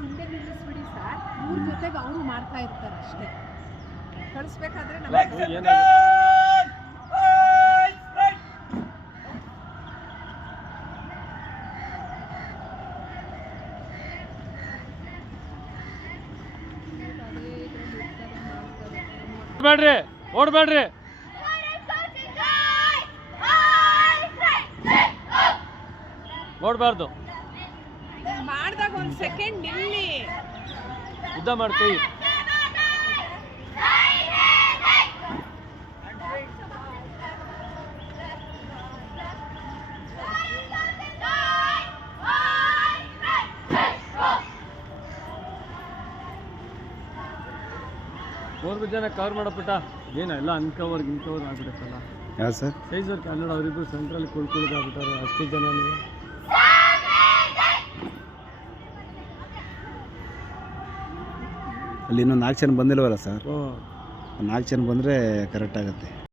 ಹಿಂದೆ ನಿಲ್ಲಿಸ್ಬಿಡಿ ಸರ್, ಇವ್ರ ಜೊತೆಗೆ ಅವರು ಮಾಡ್ತಾ ಇರ್ತಾರೆ ಅಷ್ಟೇ. ಕಳಿಸ್ಬೇಕಾದ್ರೆ ಬೇಡ್ರಿ, ಓಡ್ಬೇಡ್ರಿ. ಓಡ್ಬಾರ್ದು. ಮಾಡಿದಾಗ ಒಂದು ಸೆಕೆಂಡ್ ನಿಲ್ಲಿ. ಯುದ್ಧ ಮಾಡ್ತೀವಿ. ಮೂರು ಜನ ಕವರ್ ಮಾಡಬಿಟ್ಟ. ಏನು ಎಲ್ಲ ಅನ್ಕವರ್ ಆಗ್ಬಿಡುತ್ತಲ್ಲ. ಯಾವ ಸರ್ ಸೈಜ್ ವರ್ಕ್ ಕನ್ನಡ ಅವರಿಬ್ಬರು ಸೆಂಟ್ರಲ್ಲಿ ಕುಳ್ಕೊಳ್ಳೋದಾಗ್ಬಿಟ್ಟಾರೆ ಅಷ್ಟು ಜನ. ಅಲ್ಲಿ ಇನ್ನೂ 4 ಜನ ಬಂದಿಲ್ವಲ್ಲ ಸರ್? 4 ಜನ ಬಂದರೆ ಕರೆಕ್ಟ್ ಆಗುತ್ತೆ.